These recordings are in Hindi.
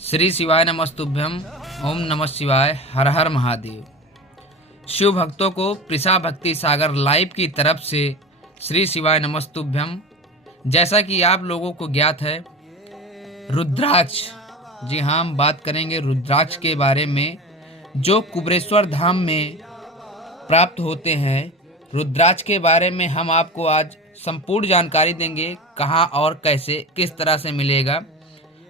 श्री शिवाय नमस्तुभ्यम। ओम नमः शिवाय। हर हर महादेव। शिव भक्तों को प्रिसा भक्ति सागर लाइव की तरफ से श्री शिवाय नमस्तुभ्यम। जैसा कि आप लोगों को ज्ञात है, रुद्राक्ष, जी हाँ, हम बात करेंगे रुद्राक्ष के बारे में जो कुबेरेश्वर धाम में प्राप्त होते हैं। रुद्राक्ष के बारे में हम आपको आज संपूर्ण जानकारी देंगे, कहाँ और कैसे किस तरह से मिलेगा,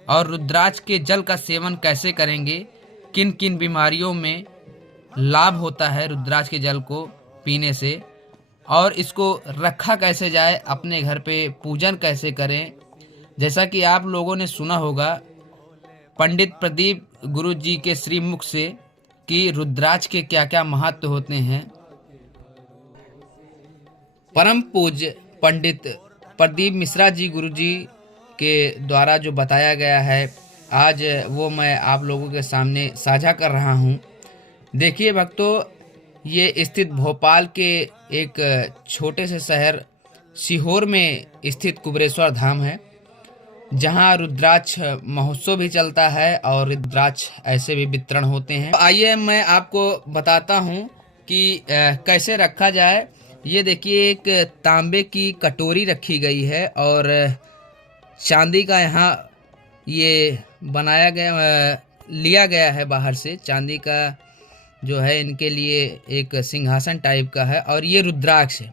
और रुद्राक्ष के जल का सेवन कैसे करेंगे, किन किन बीमारियों में लाभ होता है रुद्राक्ष के जल को पीने से, और इसको रखा कैसे जाए, अपने घर पे पूजन कैसे करें। जैसा कि आप लोगों ने सुना होगा पंडित प्रदीप गुरु जी के श्रीमुख से कि रुद्राक्ष के क्या क्या महत्व होते हैं। परम पूज्य पंडित प्रदीप मिश्रा जी गुरु जी के द्वारा जो बताया गया है, आज वो मैं आप लोगों के सामने साझा कर रहा हूँ। देखिए भक्तों, ये स्थित भोपाल के एक छोटे से शहर सीहोर में स्थित कुबेरेश्वर धाम है, जहाँ रुद्राक्ष महोत्सव भी चलता है और रुद्राक्ष ऐसे भी वितरण होते हैं। आइए मैं आपको बताता हूँ कि कैसे रखा जाए। ये देखिए, एक तांबे की कटोरी रखी गई है और चांदी का यहाँ ये बनाया गया, लिया गया है बाहर से। चांदी का जो है इनके लिए एक सिंहासन टाइप का है, और ये रुद्राक्ष है।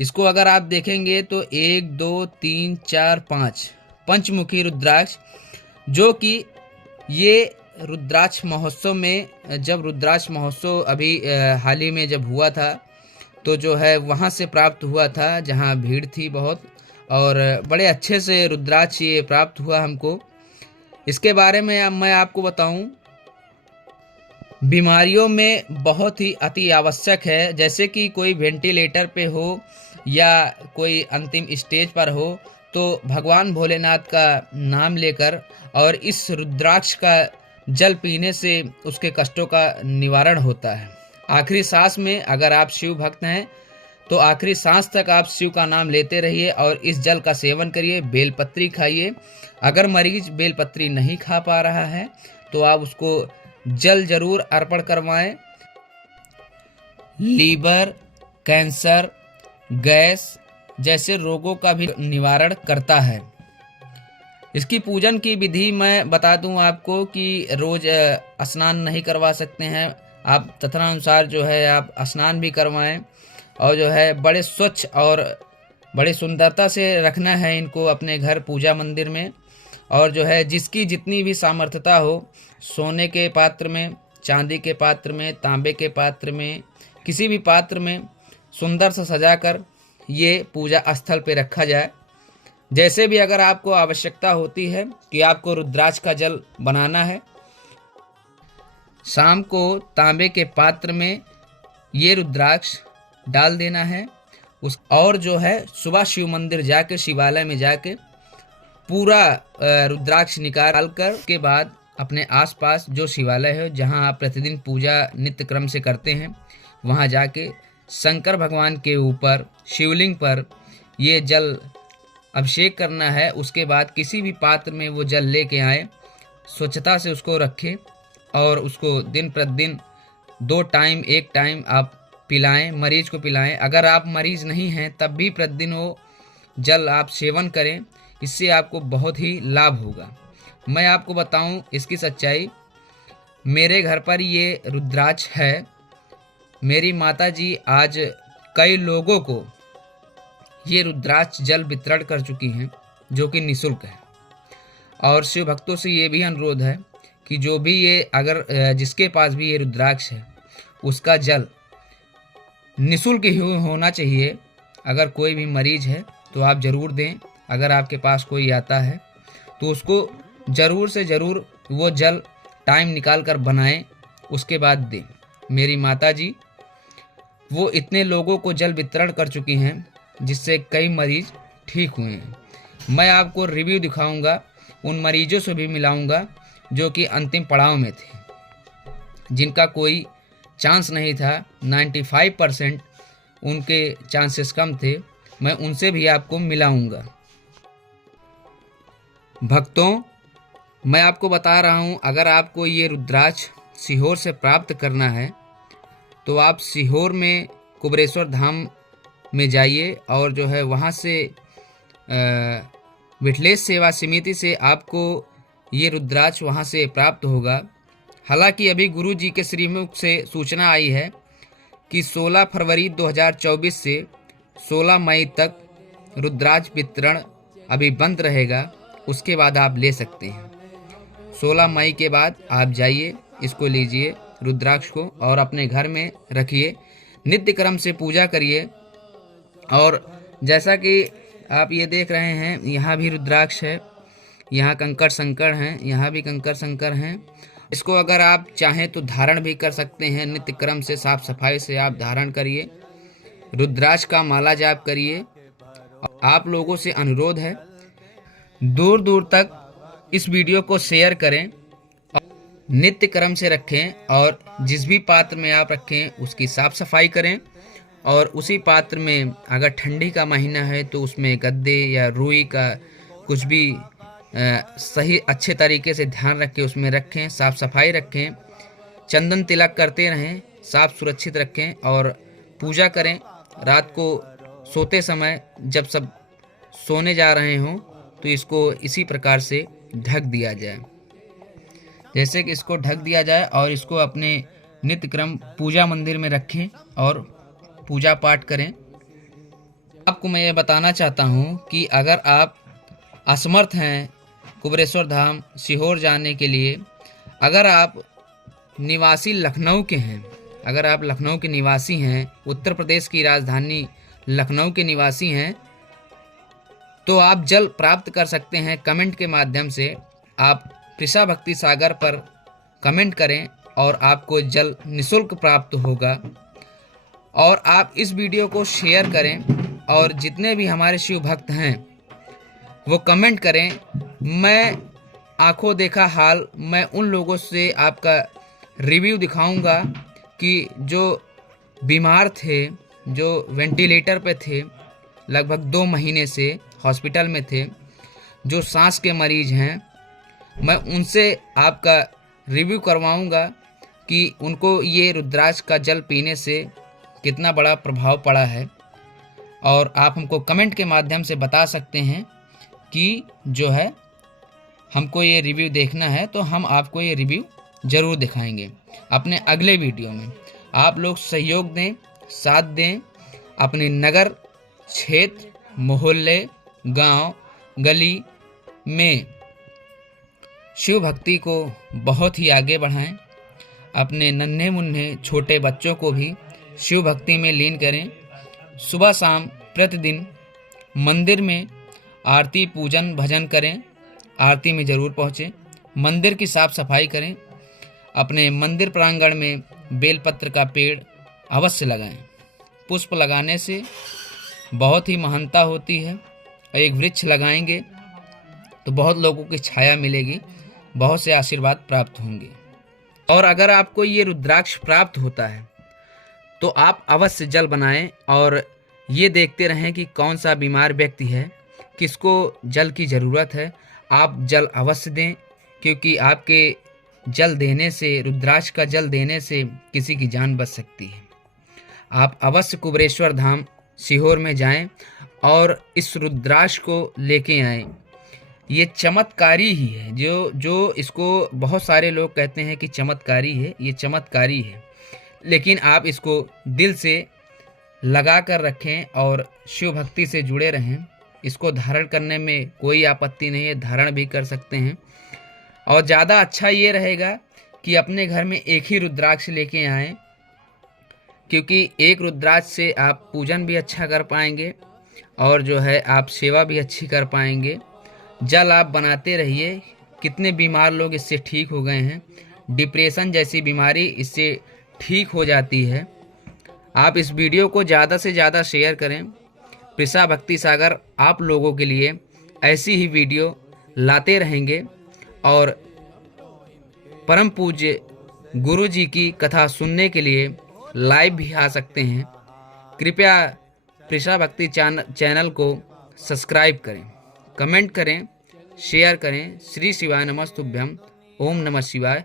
इसको अगर आप देखेंगे तो 1 2 3 4 5 पंचमुखी रुद्राक्ष, जो कि ये रुद्राक्ष महोत्सव में, जब रुद्राक्ष महोत्सव अभी हाल ही में जब हुआ था, तो जो है वहाँ से प्राप्त हुआ था, जहाँ भीड़ थी बहुत, और बड़े अच्छे से रुद्राक्ष ये प्राप्त हुआ हमको। इसके बारे में मैं आपको बताऊं, बीमारियों में बहुत ही अति आवश्यक है। जैसे कि कोई वेंटिलेटर पे हो या कोई अंतिम स्टेज पर हो, तो भगवान भोलेनाथ का नाम लेकर और इस रुद्राक्ष का जल पीने से उसके कष्टों का निवारण होता है। आखिरी सांस में अगर आप शिव भक्त हैं तो आखिरी सांस तक आप शिव का नाम लेते रहिए और इस जल का सेवन करिए। बेलपत्री खाइए। अगर मरीज बेलपत्री नहीं खा पा रहा है तो आप उसको जल जरूर अर्पण करवाएं। लीवर, कैंसर, गैस जैसे रोगों का भी निवारण करता है। इसकी पूजन की विधि मैं बता दूं आपको कि रोज स्नान नहीं करवा सकते हैं आप, तदनुसार जो है आप स्नान भी करवाएं, और जो है बड़े स्वच्छ और बड़े सुंदरता से रखना है इनको अपने घर पूजा मंदिर में। और जो है जिसकी जितनी भी सामर्थ्यता हो, सोने के पात्र में, चांदी के पात्र में, तांबे के पात्र में, किसी भी पात्र में सुंदर से सजाकर ये पूजा स्थल पे रखा जाए। जैसे भी अगर आपको आवश्यकता होती है कि आपको रुद्राक्ष का जल बनाना है, शाम को तांबे के पात्र में ये रुद्राक्ष डाल देना है और जो है सुबह शिव मंदिर जाके, शिवालय में जाके पूरा रुद्राक्ष निकाल कर के बाद अपने आसपास जो शिवालय है, जहां आप प्रतिदिन पूजा नित्य क्रम से करते हैं, वहां जाके शंकर भगवान के ऊपर शिवलिंग पर ये जल अभिषेक करना है। उसके बाद किसी भी पात्र में वो जल लेके आए, स्वच्छता से उसको रखें और उसको दिन प्रतिदिन 2 टाइम 1 टाइम आप पिलाएं, मरीज को पिलाएं। अगर आप मरीज नहीं हैं तब भी प्रतिदिन वो जल आप सेवन करें, इससे आपको बहुत ही लाभ होगा। मैं आपको बताऊं इसकी सच्चाई, मेरे घर पर ये रुद्राक्ष है। मेरी माताजी आज कई लोगों को ये रुद्राक्ष जल वितरण कर चुकी हैं, जो कि निःशुल्क है। और शिव भक्तों से ये भी अनुरोध है कि जो भी ये अगर जिसके पास भी ये रुद्राक्ष है, उसका जल निःशुल्क ही होना चाहिए। अगर कोई भी मरीज है तो आप ज़रूर दें। अगर आपके पास कोई आता है तो उसको ज़रूर से ज़रूर वो जल टाइम निकाल कर बनाएं, उसके बाद दें। मेरी माताजी वो इतने लोगों को जल वितरण कर चुकी हैं, जिससे कई मरीज ठीक हुए हैं। मैं आपको रिव्यू दिखाऊंगा, उन मरीजों से भी मिलाऊंगा जो कि अंतिम पड़ाव में थे, जिनका कोई चांस नहीं था। 95% उनके चांसेस कम थे। मैं उनसे भी आपको मिलाऊंगा। भक्तों, मैं आपको बता रहा हूँ, अगर आपको ये रुद्राक्ष सीहोर से प्राप्त करना है तो आप सीहोर में कुबेरेश्वर धाम में जाइए और जो है वहाँ से मिथिलेश सेवा समिति से आपको ये रुद्राक्ष वहाँ से प्राप्त होगा। हालांकि अभी गुरु जी के श्रीमुख से सूचना आई है कि 16 फरवरी 2024 से 16 मई तक रुद्राक्ष वितरण अभी बंद रहेगा, उसके बाद आप ले सकते हैं। 16 मई के बाद आप जाइए, इसको लीजिए रुद्राक्ष को और अपने घर में रखिए, नित्य क्रम से पूजा करिए। और जैसा कि आप ये देख रहे हैं, यहाँ भी रुद्राक्ष है, यहाँ कंकड़ संकड़ हैं, यहाँ भी कंकड़ संकड़ हैं। इसको अगर आप चाहें तो धारण भी कर सकते हैं, नित्य क्रम से साफ सफाई से आप धारण करिए, रुद्राक्ष का माला जाप करिए। आप लोगों से अनुरोध है, दूर दूर तक इस वीडियो को शेयर करें, नित्य क्रम से रखें और जिस भी पात्र में आप रखें उसकी साफ सफाई करें। और उसी पात्र में अगर ठंडी का महीना है तो उसमें गद्दे या रुई का कुछ भी सही अच्छे तरीके से ध्यान रख के उसमें रखें, साफ सफाई रखें, चंदन तिलक करते रहें, साफ सुरक्षित रखें और पूजा करें। रात को सोते समय जब सब सोने जा रहे हों तो इसको इसी प्रकार से ढक दिया जाए, जैसे कि इसको ढक दिया जाए और इसको अपने नित्य क्रम पूजा मंदिर में रखें और पूजा पाठ करें। आपको मैं ये बताना चाहता हूँ कि अगर आप असमर्थ हैं कुबेरेश्वर धाम सीहोर जाने के लिए, अगर आप निवासी लखनऊ के हैं, अगर आप लखनऊ के निवासी हैं, उत्तर प्रदेश की राजधानी लखनऊ के निवासी हैं, तो आप जल प्राप्त कर सकते हैं कमेंट के माध्यम से। आप कृषा भक्ति सागर पर कमेंट करें और आपको जल निःशुल्क प्राप्त होगा। और आप इस वीडियो को शेयर करें और जितने भी हमारे शिव भक्त हैं वो कमेंट करें। मैं आंखों देखा हाल, मैं उन लोगों से आपका रिव्यू दिखाऊंगा कि जो बीमार थे, जो वेंटिलेटर पे थे, लगभग 2 महीने से हॉस्पिटल में थे, जो सांस के मरीज हैं, मैं उनसे आपका रिव्यू करवाऊंगा कि उनको ये रुद्राक्ष का जल पीने से कितना बड़ा प्रभाव पड़ा है। और आप हमको कमेंट के माध्यम से बता सकते हैं कि जो है हमको ये रिव्यू देखना है, तो हम आपको ये रिव्यू ज़रूर दिखाएंगे अपने अगले वीडियो में। आप लोग सहयोग दें, साथ दें, अपने नगर, क्षेत्र, मोहल्ले, गांव, गली में शिव भक्ति को बहुत ही आगे बढ़ाएं। अपने नन्हे मुन्ने छोटे बच्चों को भी शिव भक्ति में लीन करें। सुबह शाम प्रतिदिन मंदिर में आरती पूजन भजन करें, आरती में ज़रूर पहुँचें, मंदिर की साफ सफाई करें, अपने मंदिर प्रांगण में बेलपत्र का पेड़ अवश्य लगाएं। पुष्प लगाने से बहुत ही महानता होती है। एक वृक्ष लगाएंगे तो बहुत लोगों की छाया मिलेगी, बहुत से आशीर्वाद प्राप्त होंगे। और अगर आपको ये रुद्राक्ष प्राप्त होता है तो आप अवश्य जल बनाएं और ये देखते रहें कि कौन सा बीमार व्यक्ति है, किसको जल की ज़रूरत है। आप जल अवश्य दें, क्योंकि आपके जल देने से, रुद्राक्ष का जल देने से किसी की जान बच सकती है। आप अवश्य कुबेरेश्वर धाम सीहोर में जाएं और इस रुद्राक्ष को लेके आएं। ये चमत्कारी ही है, जो इसको बहुत सारे लोग कहते हैं कि चमत्कारी है, ये चमत्कारी है, लेकिन आप इसको दिल से लगा कर रखें और शिव भक्ति से जुड़े रहें। इसको धारण करने में कोई आपत्ति नहीं है, धारण भी कर सकते हैं। और ज़्यादा अच्छा ये रहेगा कि अपने घर में एक ही रुद्राक्ष लेके आएं, क्योंकि एक रुद्राक्ष से आप पूजन भी अच्छा कर पाएंगे और जो है आप सेवा भी अच्छी कर पाएंगे। जल आप बनाते रहिए, कितने बीमार लोग इससे ठीक हो गए हैं। डिप्रेशन जैसी बीमारी इससे ठीक हो जाती है। आप इस वीडियो को ज़्यादा से ज़्यादा शेयर करें। कृषा भक्ति सागर आप लोगों के लिए ऐसी ही वीडियो लाते रहेंगे और परम पूज्य गुरु जी की कथा सुनने के लिए लाइव भी आ सकते हैं। कृपया कृषा भक्ति चैनल को सब्सक्राइब करें, कमेंट करें, शेयर करें। श्री शिवाय नमस्तुभ्यम। ओम नमः शिवाय।